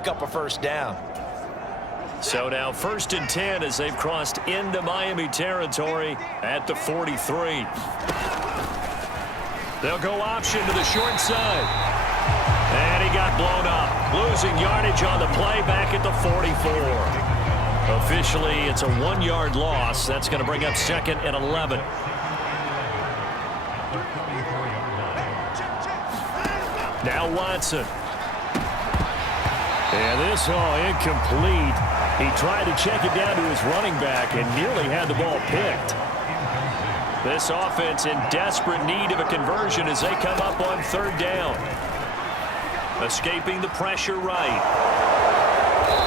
pick up a first down. So now 1st and 10 as they've crossed into Miami territory at the 43. They'll go option to the short side. And he got blown up. Losing yardage on the play back at the 44. Officially, it's a 1-yard loss. That's going to bring up 2nd and 11. Now Watson. And this incomplete. He tried to check it down to his running back and nearly had the ball picked. This offense in desperate need of a conversion as they come up on 3rd down. Escaping the pressure right.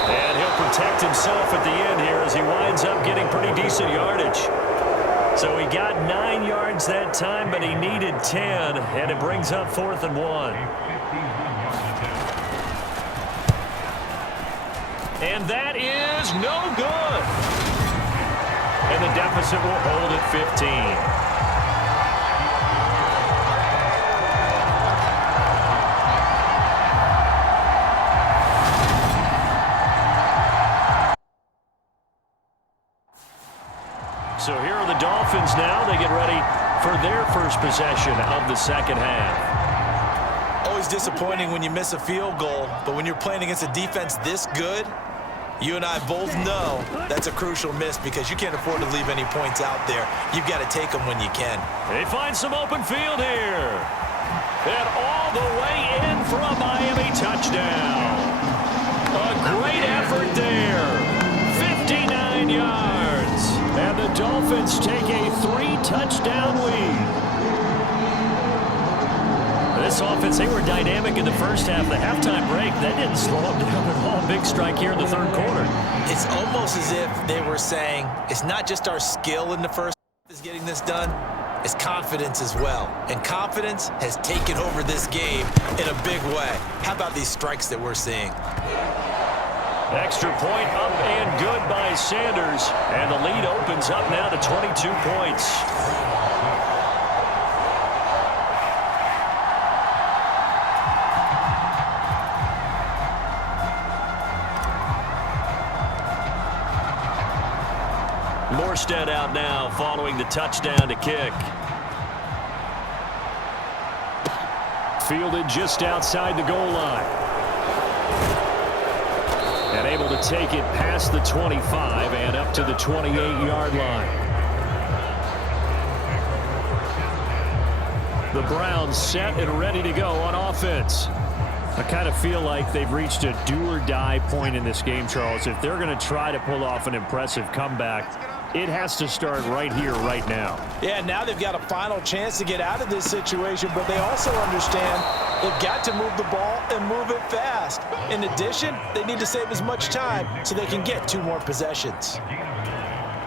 And he'll protect himself at the end here as he winds up getting pretty decent yardage. So he got 9 yards that time, but he needed 10, and it brings up 4th and 1. And that is no good. And the deficit will hold at 15. So here are the Dolphins now. They get ready for their first possession of the second half. Always disappointing when you miss a field goal, but when you're playing against a defense this good, you and I both know that's a crucial miss because you can't afford to leave any points out there. You've got to take them when you can. They find some open field here. And all the way in for a Miami touchdown. A great effort there. 59 yards. And the Dolphins take a 3-touchdown lead. This offense, they were dynamic in the first half. The halftime break, that didn't slow them down at all. Big strike here in the 3rd quarter. It's almost as if they were saying, it's not just our skill in the first half is getting this done, it's confidence as well. And confidence has taken over this game in a big way. How about these strikes that we're seeing? Extra point up and good by Sanders. And the lead opens up now to 22 points. Morstead out now following the touchdown to kick. Fielded just outside the goal line. And able to take it past the 25 and up to the 28-yard line. The Browns set and ready to go on offense. I kind of feel like they've reached a do-or-die point in this game, Charles. If they're going to try to pull off an impressive comeback, it has to start right here, right now. Yeah, now they've got a final chance to get out of this situation, but they also understand they've got to move the ball and move it fast. In addition, they need to save as much time so they can get 2 more possessions.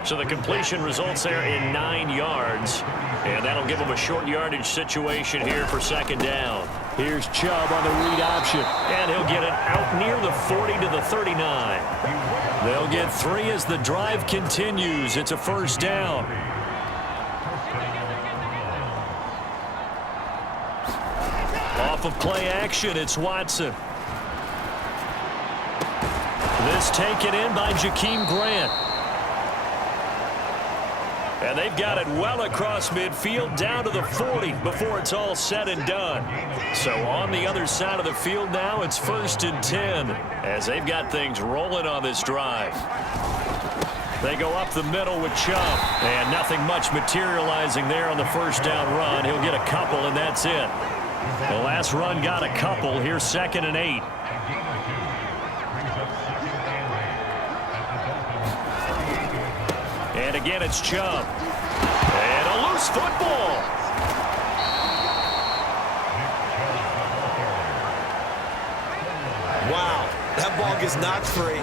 So the completion results there in 9 yards, and that'll give them a short yardage situation here for 2nd down. Here's Chubb on the read option, and he'll get it out near the 40 to the 39. They'll get 3 as the drive continues. It's a 1st down. Off of play action, it's Watson. This taken in by Jakeem Grant. And they've got it well across midfield down to the 40 before it's all said and done. So on the other side of the field now, it's 1st and 10 as they've got things rolling on this drive. They go up the middle with Chubb, and nothing much materializing there on the 1st down run. He'll get a couple, and that's it. The last run got a couple. Here's 2nd and 8. And again, it's Chubb. And a loose football. Wow, that ball gets knocked free,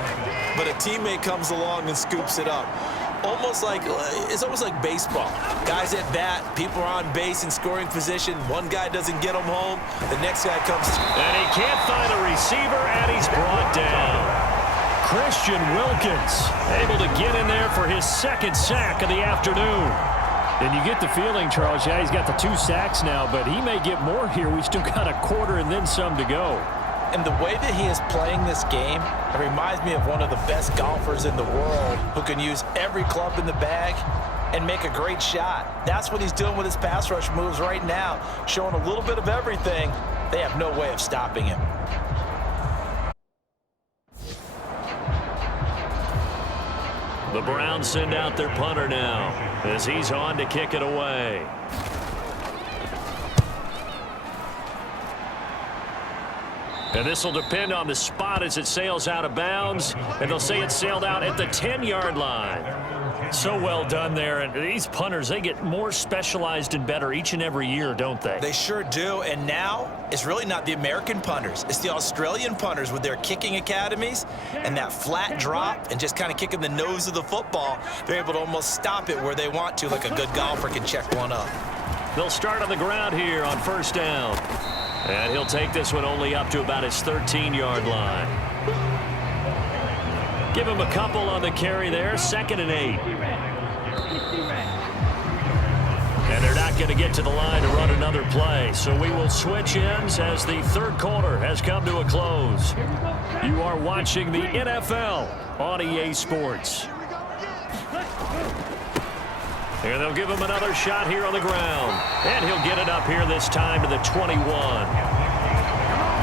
but a teammate comes along and scoops it up. It's almost like baseball. Guys at bat, people are on base in scoring position. One guy doesn't get them home, the next guy comes. And he can't find a receiver, and he's brought down. Christian Wilkins able to get in there for his 2nd sack of the afternoon. And you get the feeling, Charles, yeah, he's got the 2 sacks now, but he may get more here. We still got a quarter and then some to go. And the way that he is playing this game, it reminds me of one of the best golfers in the world who can use every club in the bag and make a great shot. That's what he's doing with his pass rush moves right now, showing a little bit of everything. They have no way of stopping him. The Browns send out their punter now as he's on to kick it away. And this will depend on the spot as it sails out of bounds. And they'll say it sailed out at the 10-yard line. So well done there. And these punters, they get more specialized and better each and every year, don't they? They sure do. And now it's really not the American punters. It's the Australian punters with their kicking academies and that flat drop and just kind of kicking the nose of the football. They're able to almost stop it where they want to, like a good golfer can check one up. They'll start on the ground here on first down. And he'll take this one only up to about his 13-yard line. Give him a couple on the carry there. 2nd and 8. And they're not going to get to the line to run another play. So we will switch ends as the third quarter has come to a close. You are watching the NFL on EA Sports. And they'll give him another shot here on the ground. And he'll get it up here this time to the 21.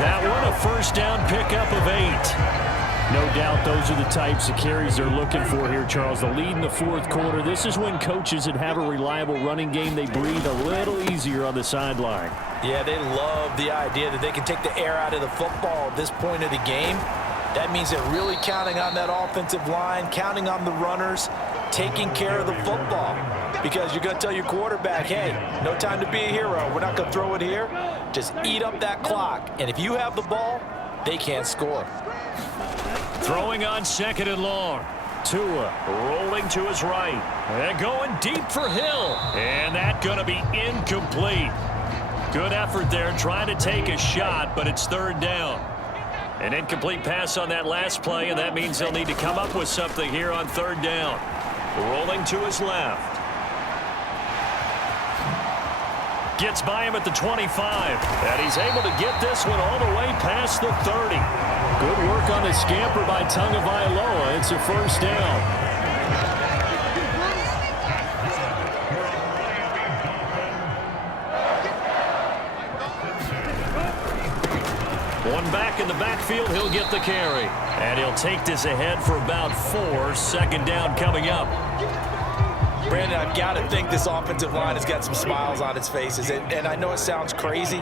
That one, a first down pickup of 8. No doubt those are the types of carries they're looking for here, Charles. The lead in the fourth quarter. This is when coaches that have a reliable running game, they breathe a little easier on the sideline. Yeah, they love the idea that they can take the air out of the football at this point of the game. That means they're really counting on that offensive line, counting on the runners, taking care of the football. Because you're going to tell your quarterback, hey, no time to be a hero. We're not going to throw it here. Just eat up that clock. And if you have the ball, they can't score. Throwing on 2nd and long. Tua rolling to his right. And going deep for Hill. And that's going to be incomplete. Good effort there trying to take a shot, but it's 3rd down. An incomplete pass on that last play, and that means they'll need to come up with something here on 3rd down. Rolling to his left. Gets by him at the 25. And he's able to get this one all the way past the 30. Good work on the scamper by Tagovailoa. It's a first down. One back in the backfield, he'll get the carry. And he'll take this ahead for about 4. 2nd down coming up. Brandon, I've got to think this offensive line has got some smiles on its faces. And I know it sounds crazy,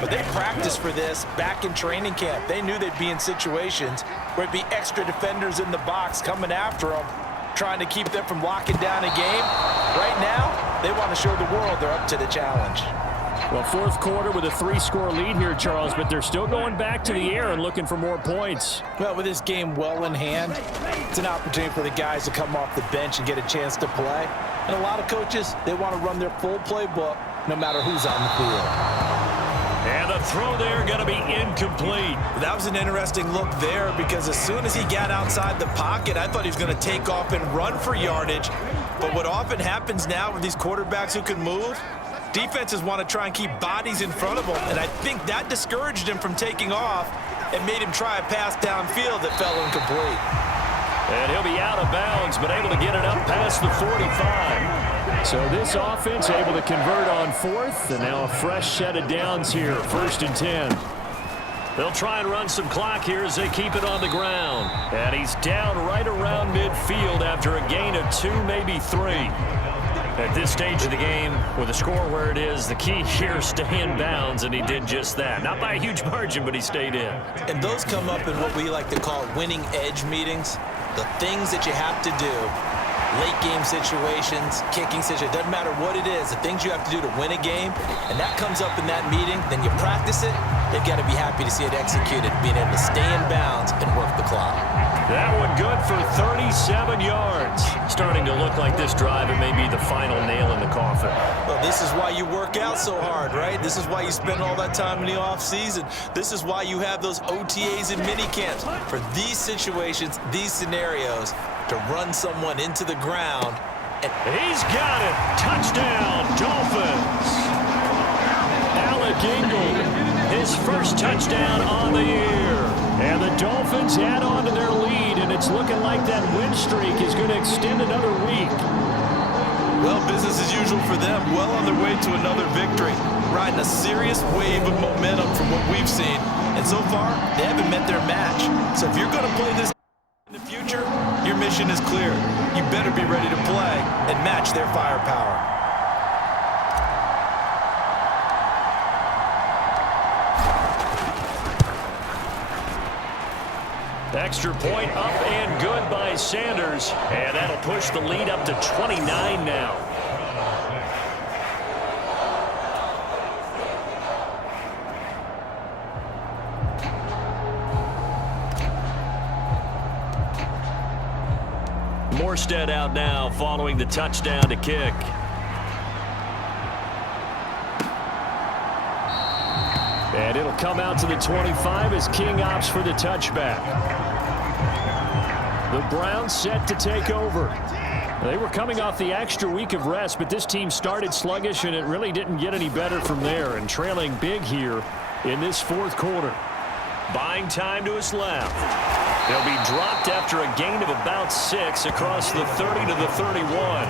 but they practiced for this back in training camp. They knew they'd be in situations where it'd be extra defenders in the box coming after them, trying to keep them from locking down a game. Right now, they want to show the world they're up to the challenge. Well, fourth quarter with a 3-score lead here, Charles, but they're still going back to the air and looking for more points. Well, with this game well in hand, it's an opportunity for the guys to come off the bench and get a chance to play. And a lot of coaches, they want to run their full playbook no matter who's on the field. And the throw there going to be incomplete. That was an interesting look there because as soon as he got outside the pocket, I thought he was going to take off and run for yardage. But what often happens now with these quarterbacks who can move, defenses want to try and keep bodies in front of them, and I think that discouraged him from taking off and made him try a pass downfield that fell incomplete. And he'll be out of bounds, but able to get it up past the 45. So this offense able to convert on 4th, and now a fresh set of downs here, 1st and 10. They'll try and run some clock here as they keep it on the ground. And he's down right around midfield after a gain of 2, maybe 3. At this stage of the game, with the score where it is, the key here is stay in bounds, and he did just that. Not by a huge margin, but he stayed in. And those come up in what we like to call winning edge meetings. The things that you have to do, late game situations, kicking situations, doesn't matter what it is, the things you have to do to win a game, and that comes up in that meeting, then you practice it, they've got to be happy to see it executed, being able to stay in bounds and work the clock. That one good for 37 yards. Starting to look like this drive, it may be the final nail in the coffin. Well, this is why you work out so hard, right? This is why you spend all that time in the offseason. This is why you have those OTAs and mini camps. For these situations, these scenarios, to run someone into the ground. And he's got it. Touchdown, Dolphins. Alec Ingold his first touchdown on the year. And the Dolphins add on to their lead, and it's looking like that win streak is going to extend another week. Well, business as usual for them. Well on their way to another victory. Riding a serious wave of momentum from what we've seen. And so far, they haven't met their match. So if you're going to play this in the future, your mission is clear. You better be ready to play and match their firepower. Extra point up and good by Sanders. And that'll push the lead up to 29 now. Morstead out now following the touchdown to kick. And it'll come out to the 25 as King opts for the touchback. The Browns set to take over. They were coming off the extra week of rest, but this team started sluggish, and it really didn't get any better from there, and trailing big here in this fourth quarter. Buying time to his left. They'll be dropped after a gain of about 6 across the 30 to the 31.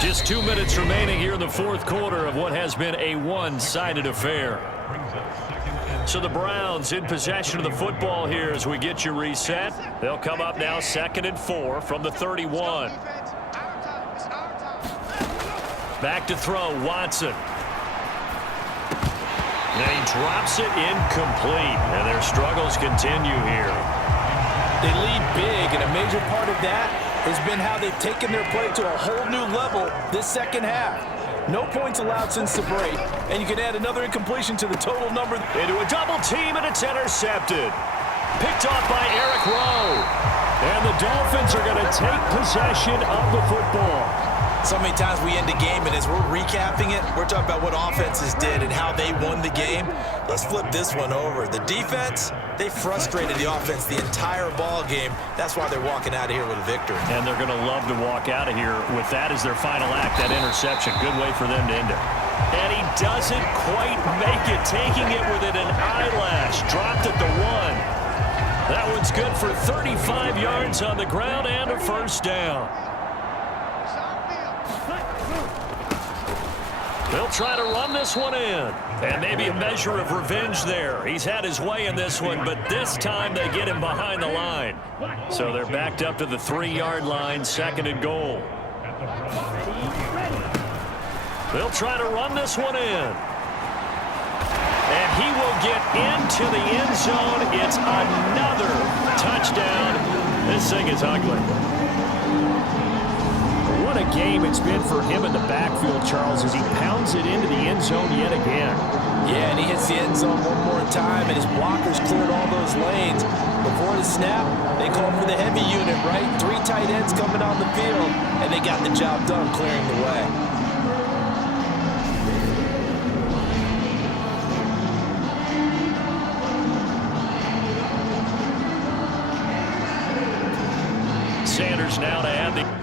Just 2 minutes remaining here in the fourth quarter of what has been a one-sided affair. So the Browns in possession of the football here as we get you reset. They'll come up now 2nd and 4 from the 31. Back to throw, Watson. And he drops it incomplete, and their struggles continue here. They lead big, and a major part of that has been how they've taken their play to a whole new level this second half. No points allowed since the break, and you can add another incompletion to the total number. Into a double team, and it's intercepted. Picked off by Eric Rowe. And the Dolphins are going to take possession of the football. So many times we end a game, and as we're recapping it, we're talking about what offenses did and how they won the game. Let's flip this one over. The defense, they frustrated the offense the entire ball game. That's why they're walking out of here with a victory. And they're going to love to walk out of here with that as their final act, that interception. Good way for them to end it. And he doesn't quite make it, taking it within an eyelash. Dropped at the 1. That one's good for 35 yards on the ground and a first down. They'll try to run this one in. And maybe a measure of revenge there. He's had his way in this one, but this time they get him behind the line. So they're backed up to the 3-yard line, 2nd and goal. They'll try to run this one in. And he will get into the end zone. It's another touchdown. This thing is ugly. What a game it's been for him in the backfield, Charles, as he pounds it into the end zone yet again. Yeah, and he hits the end zone one more time, and his blockers cleared all those lanes. Before the snap, they called for the heavy unit, right? 3 tight ends coming on the field, and they got the job done clearing the way. Sanders now to add the